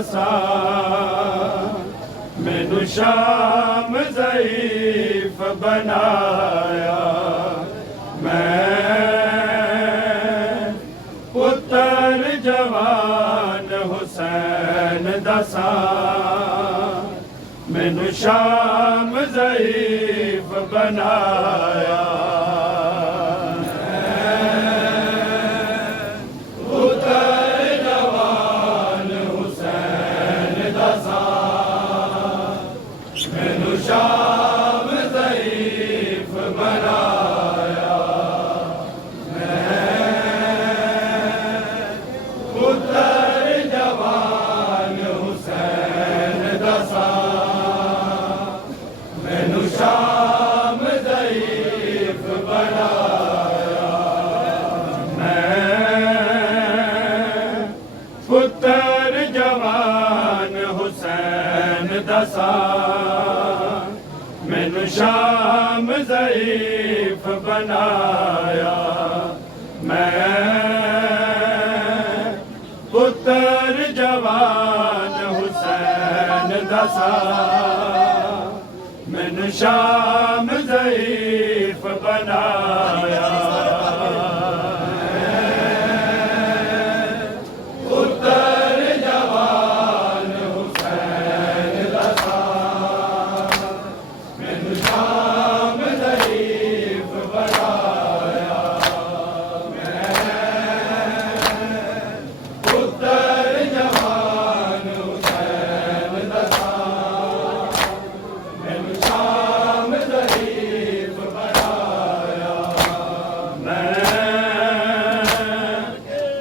दसा मैनू शाम ज़ईफ बनाया मैं पुत्र जवान हुसैन दसा मैनू शाम ज़ईफ बनाया शाम ज़ईफ बनाया मैं पुत्र जवान हुसैन दसा मैनू शाम ज़ईफ बनाया मैं पुत्र जवान हुसैन दसा मैनू शाम ज़ईफ बनाया मैं पुत्र जवान हुसैन दसा मैनू शाम ज़ईफ बनाया मैनू शाम ज़ईफ बनाया मैं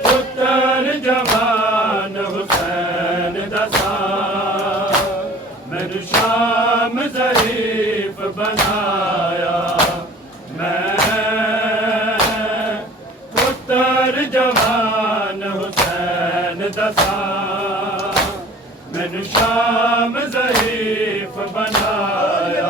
पुत्र जवान हुसैन दसा मैनू शाम ज़ईफ बनाया पुत्र जवान हुसैन दसा मैनू शाम ज़ईफ बनाया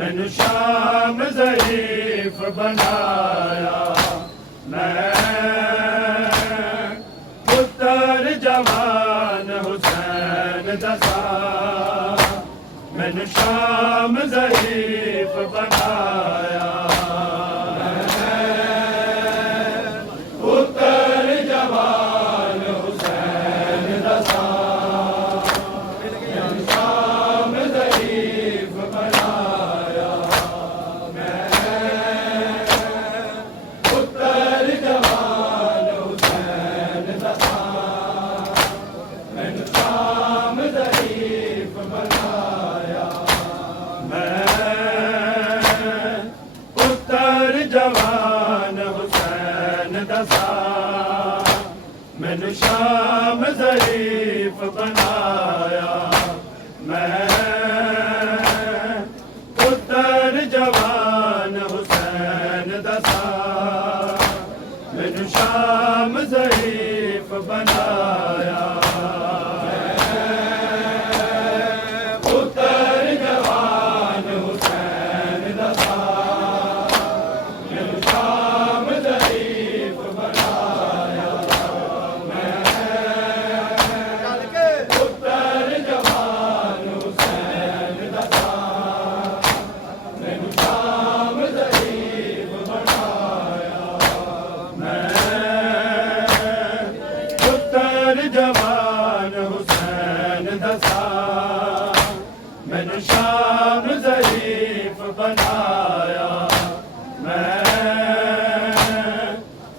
मैनू शाम ज़ईफ बनाया मैं पुत्र जवान हुसैन दसा मैनू शाम ज़ईफ बनाया पुत्र जवान हुसैन दसा मैनू शाम ज़ईफ बनाया पुत्र जवान हुसैन दसा मैनू शाम ज़ईफ बनाया पुत्र जवान हुसैन दसा मैनू शाम ज़ईफ बनाया पुत्र जवान हुसैन दसा मैनू शाम ज़ईफ बनाया पुत्र जवान हुसैन दसा मैनू शाम ज़ईफ बनाया पुत्र जवान हुसैन दसा मैनू शाम ज़ईफ बनाया पुत्र जवान हुसैन दसा मैनू शाम ज़ईफ बनाया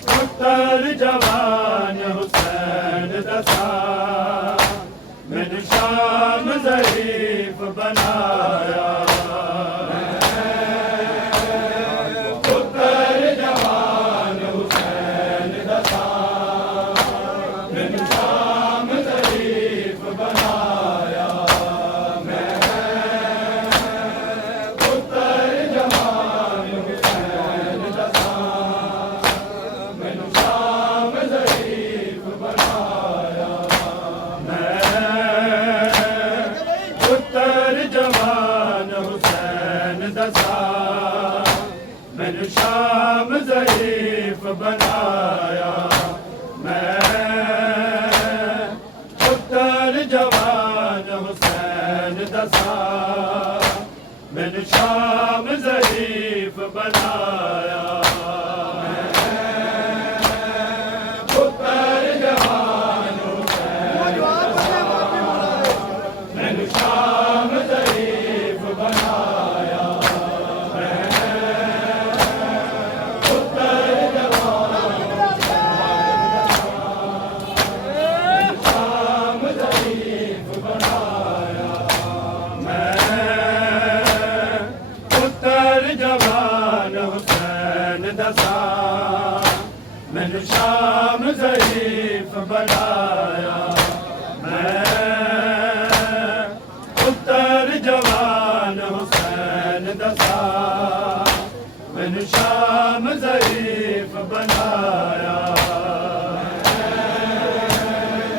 पुत्र जवान हुसैन दसा मैनू शाम ज़ईफ बनाया पुत्र जवान हुसैन दसा मैनू शाम ज़रीफ बनाया मैं पुत्र जवान हुसैन दसा मैनू शाम ज़रीफ बनाया मैनू शाम ज़रीफ बनाया मैं पुत्र जवान हुसैन दसा मैनू शाम ज़रीफ बनाया जवान हुसैन दसा मैनू शाम ज़रीफ बनाया पुत्र जवान हुसैन दसा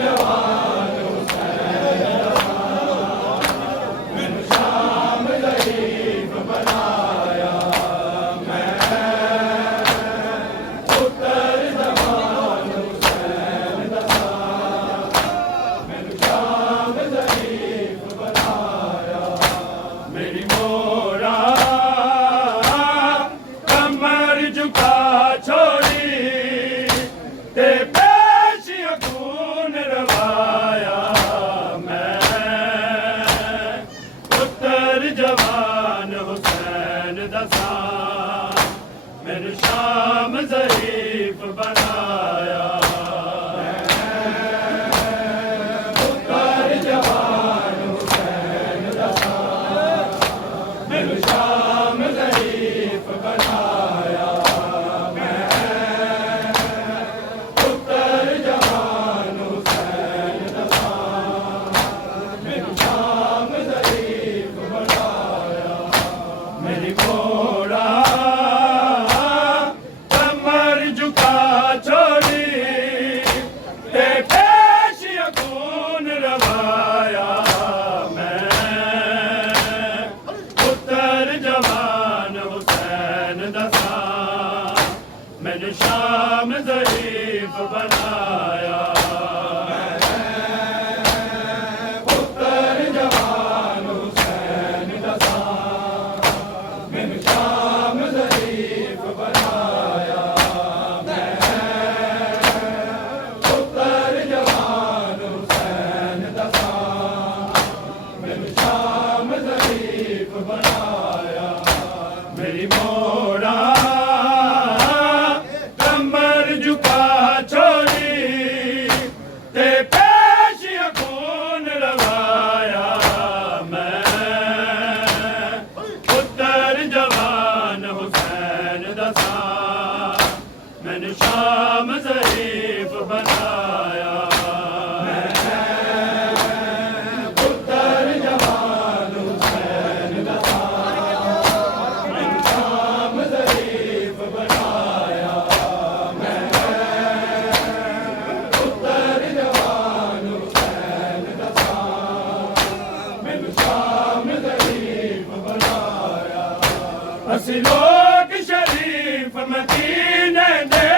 मैनू शाम ज़रीफ बनाया पुत्र जवान हुसैन दसा मैनू शाम ज़रीफ मेरी घोड़ा कमर झुका छोड़ी ते पेश खून रवाया मैं पुत्र जवान हुसैन दसा मैंने शाम ज़रीफ बनाया मेरी मोड़ा कमर झुका छोड़ी ते पेश खून रवाया मैं पुत्र जवान हुसैन दसा मैंने शाम ज़रीफ बनाया असी लोग शरीफ मदीने दे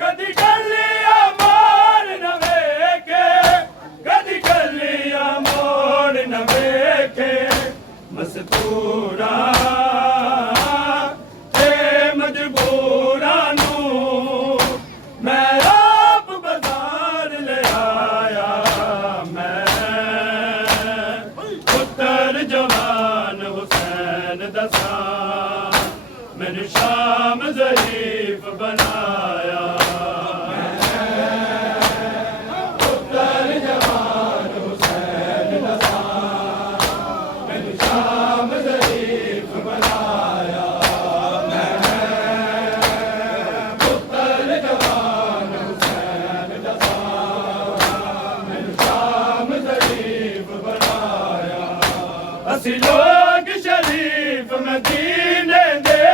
कदी गलियां मोड़ न वेखे कदी गलियां मोड़ न वेखे मस्तूरा ते मजबूरा नू मैं आप बाजार ले आया मैं पुत्र जवान हुसैन दसा मैंने शाम ज़रीफ बनाया पुत्र जवान हुसैन दसा मैंने शाम ज़रीफ बनाया पुत्र जवान हुसैन दसा मैंने शाम ज़रीफ बनाया असी लोग शरीफ मदीने दे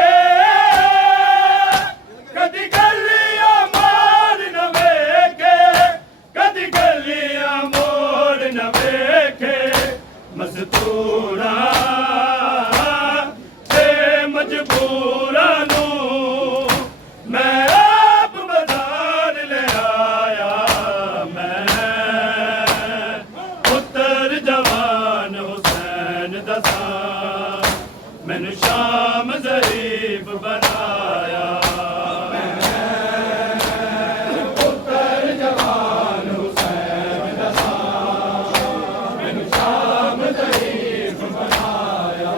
कदी गलियां मोड़ न वेखे कदी गलियां मोड़ न वेखे मस मजदूरा ते मजबूरा नू मैं आप बाजार ले आया। मैं पुत्र जवान हुसैन दसा मैनू शाम ज़रीफ बनाया। पुत्र जवान हुसैन दसा मैनू शाम ज़रीफ बनाया।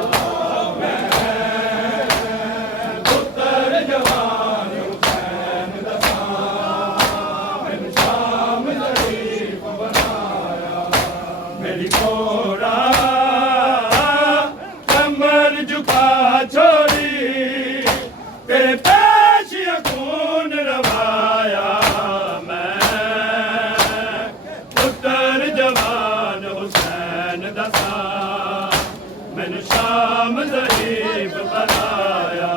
पुत्र जवान हुसैन दसा मैनू शाम ज़रीफ बनाया। मेरी घोड़ा कमर झुका छोड़ी तेरे पेशिया खून रवाया। मैं पुत्र जवान हुसैन दसा मैनू शाम ज़रीफ बनाया।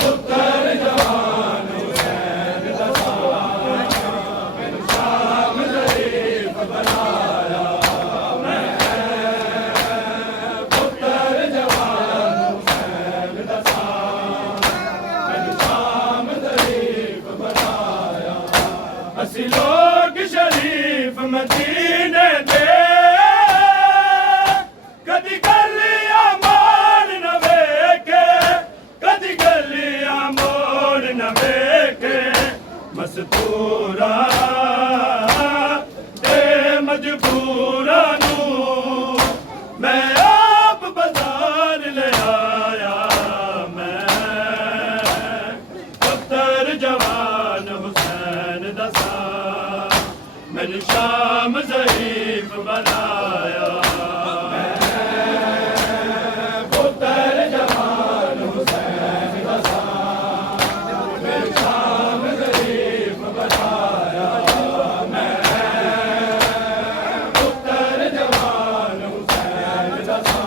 पुत्र जवान हुसैन दसा मैनू शाम ज़रीफ बनाया। पुत्र जवान हुसैन दसा मैनू शाम ज़रीफ बनाया। असी लोग शरीफ मदीने दे कदी गलियां मोड़ न वेखे, कदी गलियां मोड़ न वेखे। मस्तूरा ते मजबूरा नू मैं आप बाजार ले आया। मैं पुत्र जवान हुसैन दसा मैनू शाम ज़रीफ बनाया। पुत्र जवान हुसैन दसा मैनू शाम ज़रीफ बनाया। पुत्र जवान हुसैन दसा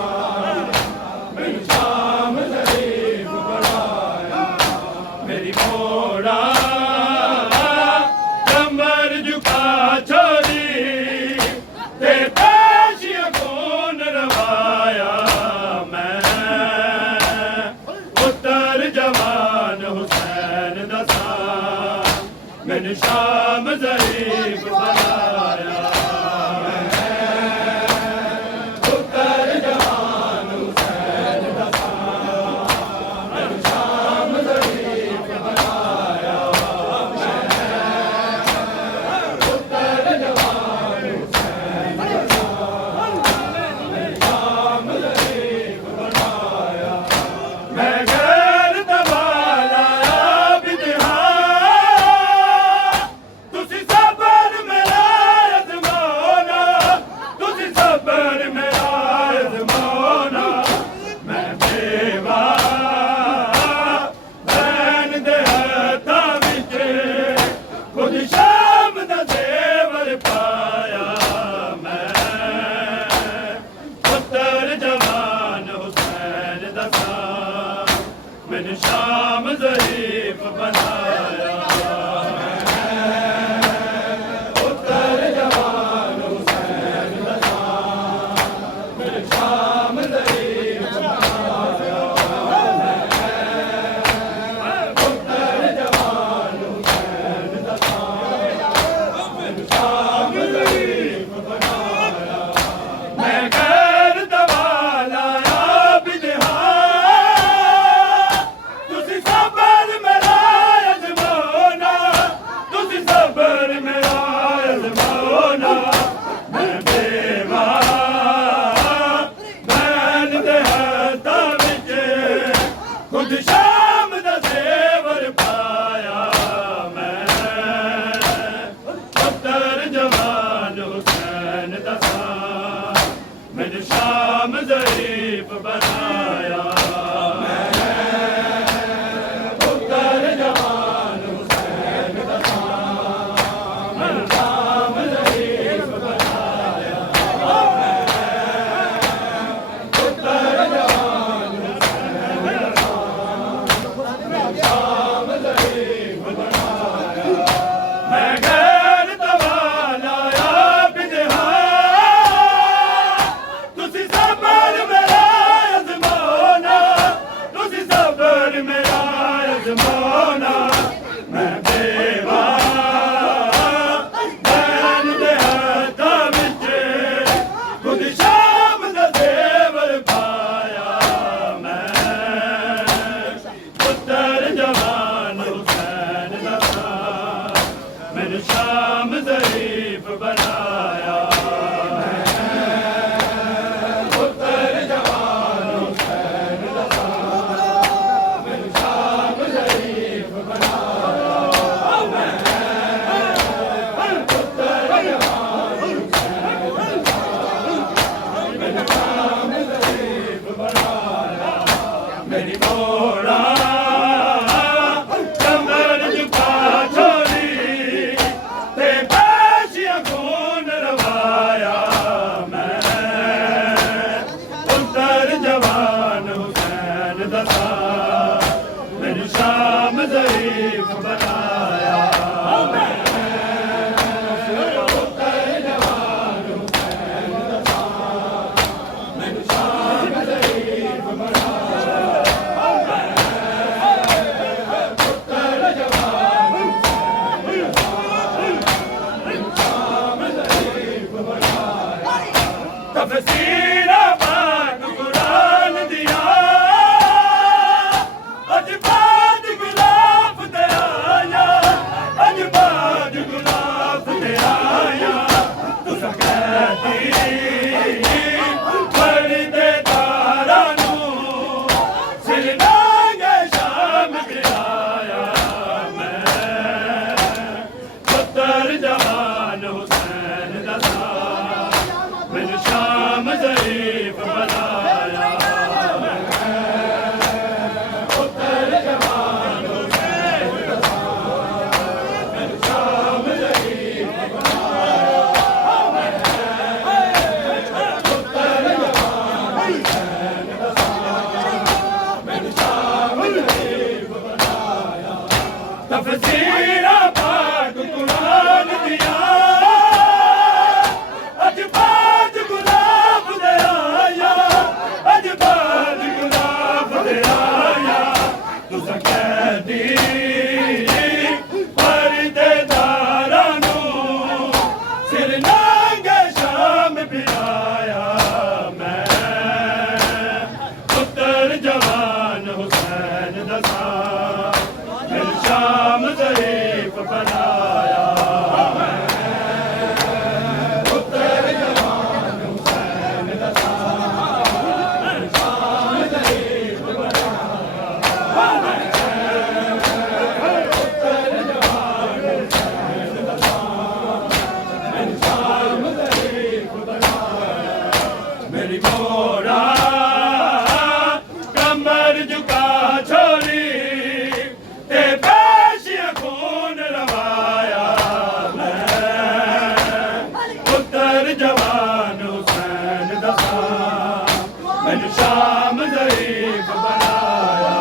मैनू शाम ज़रीफ बनाया। मेरी घोड़ा कमर झुका छोड़ी ते पेशिया खून रवाया। मैं पुत्र जवान हुसैन दसा मैनू शाम ज़रीफ बनाया। पुत्र जवान हुसैन दसा मैनू शाम ज़रीफ बनाया। पुत्र जवान हुसैन दसा मैनू शाम ज़रीफ बनाया। मैं गैर दवाला बिदहा तुसी सबर मेरा अज़माना, तुसी सबर मेरा अज़माना। मैं बेवा बैन दे हत्थां विच खुद शाम दा ज़ेवर पाया। मैं पुत्र जवान हुसैन दसा मैनू शाम ज़रीफ बनाया। पुत्र जवान हुसैन दसा मैनू शाम ज़रीफ बनाया। पुत्र जवान हुसैन दसा मैनू शाम ज़रीफ बनाया। मैं गैर दवाला बिदहा तुसी सबर मेरा अज़माना, तुसी सबर मेरा अज़माना। मैं बेवा बैन दे हत्थां विच खुद शाम दा ज़ेवर पाया। मैं पुत्र जवान हुसैन दसा मैनू शाम ज़रीफ बनाया। पुत्र जवान हुसैन दसा मैनू शाम ज़रीफ बनाया। पुत्र जवान हुसैन दसा शाम ज़रीफ बनाया। मैं गैर दवाला बिदहा तफसीरा पाक कुरान दिया अज बाद गुलाब दे आया अज बाद गुलाब दे आया तुसा कहती पढ़दे तारा नू सिरनांगे शाम गिराया मैं पुत्र जवान हुसैन दसा मैनू शाम ज़रीफ बनाया पुत्र जवान हुसैन दसा मैनू शाम ज़रीफ बनाया पुत्र जवान हुसैन दसा मैनू शाम ज़रीफ बनाया तफसीरा पाक कुरान दिया अज बाद गुलाब दे आया अज बाद गुलाब दे आया तुसा कहदी पढ़दे तारा नू सिरनांगे शाम पिराया मैं पुत्र जवान हुसैन दसा मैनू शाम ज़रीफ बनाया पुत्र जवान हुसैन दसा मैनू शाम ज़रीफ बनाया पुत्र जवान हुसैन दसा मैनू शाम ज़रीफ बनाया मेरी मोरा कमर झुका छोड़ी ते पेशियां खून रवाया मैं पुत्र जवान हुसैन दसा मैनू शाम ज़रीफ बनाया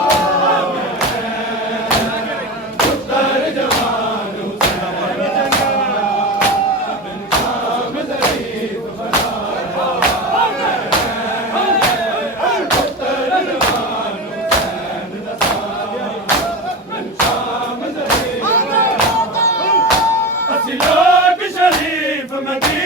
पुत्र जवान हुसैन दसा मैनू शाम ज़रीफ बनाया पुत्र जवान हुसैन दसा मैनू शाम ज़रीफ असी लोग शरीफ मदीने